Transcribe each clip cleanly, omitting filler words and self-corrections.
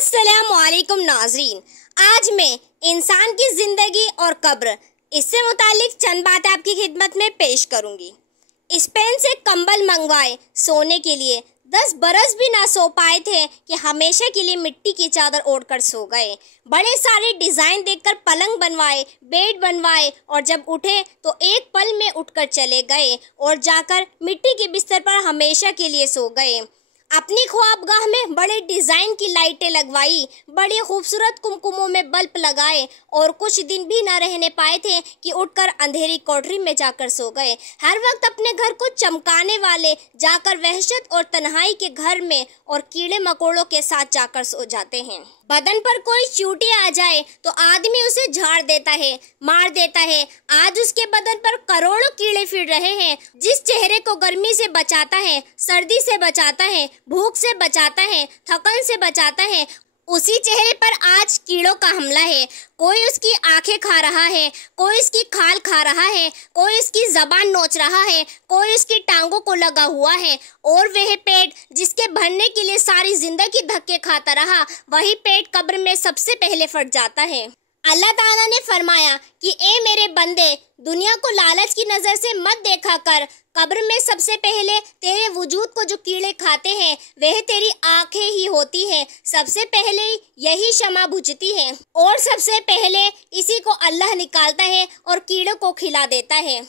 अस्सलाम वालेकुम नाज़रीन, आज मैं इंसान की ज़िंदगी और कब्र इससे मुतालिक चंद बातें आपकी खिदमत में पेश करूंगी। स्पेन से कंबल मंगवाए सोने के लिए 10 बरस भी ना सो पाए थे कि हमेशा के लिए मिट्टी की चादर ओढ़कर सो गए। बड़े सारे डिज़ाइन देखकर पलंग बनवाए, बेड बनवाए और जब उठे तो एक पल में उठकर चले गए और जाकर मिट्टी के बिस्तर पर हमेशा के लिए सो गए। अपनी ख्वाबगाह में बड़े डिज़ाइन की लाइटें लगवाई, बड़ी खूबसूरत कुमकुमों में बल्ब लगाए और कुछ दिन भी न रहने पाए थे कि उठकर अंधेरी कोठरी में जाकर सो गए। हर वक्त अपने घर को चमकाने वाले जाकर वहशत और तन्हाई के घर में और कीड़े मकोड़ों के साथ जाकर सो जाते हैं। बदन पर कोई चोटी आ जाए तो आदमी उसे झाड़ देता है, मार देता है। आज उसके बदन पर करोड़ों कीड़े फिर रहे हैं। जिस चेहरे को गर्मी से बचाता है, सर्दी से बचाता है, भूख से बचाता है, थकन से बचाता है, उसी चेहरे पर आज कीड़ों का हमला है। कोई उसकी आंखें खा रहा है, कोई उसकी खाल खा रहा है, कोई उसकी जबान नोच रहा है, कोई उसकी टांगों को लगा हुआ है। और वह पेट जिसके भरने के लिए सारी जिंदगी धक्के खाता रहा, वही पेट कब्र में सबसे पहले फट जाता है। अल्लाह ताला ने फरमाया कि ए मेरे बंदे, दुनिया को लालच की नज़र से मत देखा कर। कब्र में सबसे पहले तेरे वजूद को जो कीड़े खाते हैं वह तेरी आंखें ही होती हैं। सबसे पहले यही शमा बुझती है और सबसे पहले इसी को अल्लाह निकालता है और कीड़ों को खिला देता है।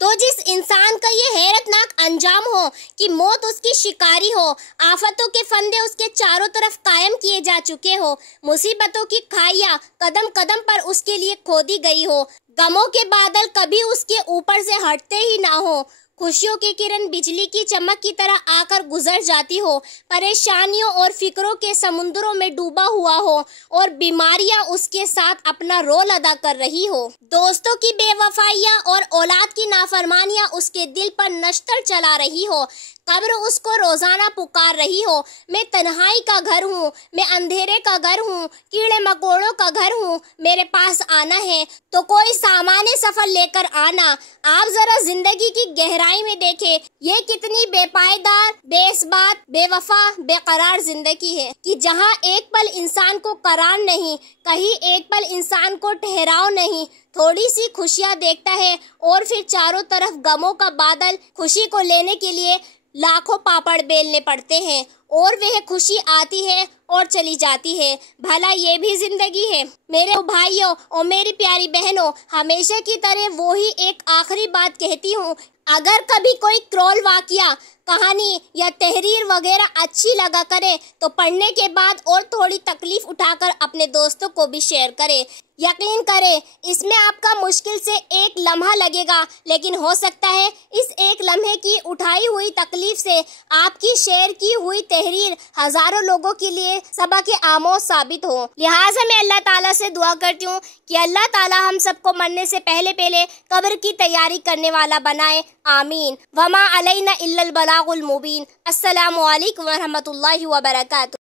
तो जिस इंसान का ये हैरतनाक अंजाम हो कि मौत उसकी शिकारी हो, आफतों के फंदे उसके चारों तरफ कायम किए जा चुके हो, मुसीबतों की खाइयाँ कदम कदम पर उसके लिए खोदी गई हो, गमों के बादल कभी उसके ऊपर से हटते ही ना हो, खुशियों की किरण बिजली की चमक की तरह आकर गुजर जाती हो, परेशानियों और फिक्रों के समुद्रों में डूबा हुआ हो और बीमारियां उसके साथ अपना रोल अदा कर रही हो, दोस्तों की बेवफाइयां और औलाद की नाफरमानियां उसके दिल पर नश्तर चला रही हो, कब्र उसको रोजाना पुकार रही हो, मैं तन्हाई का घर हूँ, मैं अंधेरे का घर हूँ, कीड़े मकोड़ों का घर हूँ, मेरे पास आना है तो कोई सामान्य सफर लेकर आना। आप जरा जिंदगी की गहराई में देखें, ये कितनी बेपायदार, बेइस्बात, बेवफा, बेकरार जिंदगी है कि जहाँ एक पल इंसान को करार नहीं, कहीं एक पल इंसान को ठहराव नहीं, थोड़ी सी खुशियाँ देखता है और फिर चारों तरफ गमों का बादल। खुशी को लेने के लिए लाखों पापड़ बेलने पड़ते हैं और वह खुशी आती है और चली जाती है। भला ये भी जिंदगी है? मेरे भाइयों और मेरी प्यारी बहनों, हमेशा की तरह वो ही एक आखिरी बात कहती हूँ, अगर कभी कोई क्रोल वाकया, कहानी या तहरीर वगैरह अच्छी लगा करे तो पढ़ने के बाद और थोड़ी तकलीफ उठाकर अपने दोस्तों को भी शेयर करें। यकीन करें, इसमें आपका मुश्किल से एक लम्हा लगेगा, लेकिन हो सकता है इस एक लम्हे की उठाई हुई तकलीफ से आपकी शेयर की हुई तहरीर हजारों लोगों के लिए सबक आमोज साबित हो। लिहाजा मैं अल्लाह ताला से दुआ करती हूँ कि अल्लाह ताला हम सबको मरने से पहले पहले कब्र की तैयारी करने वाला बनाए। आमीन। वमा अलैना इल्लल बलागुल मुबीन। अस्सलामु अलैकुम व रहमतुल्लाहि व बरकातुहू।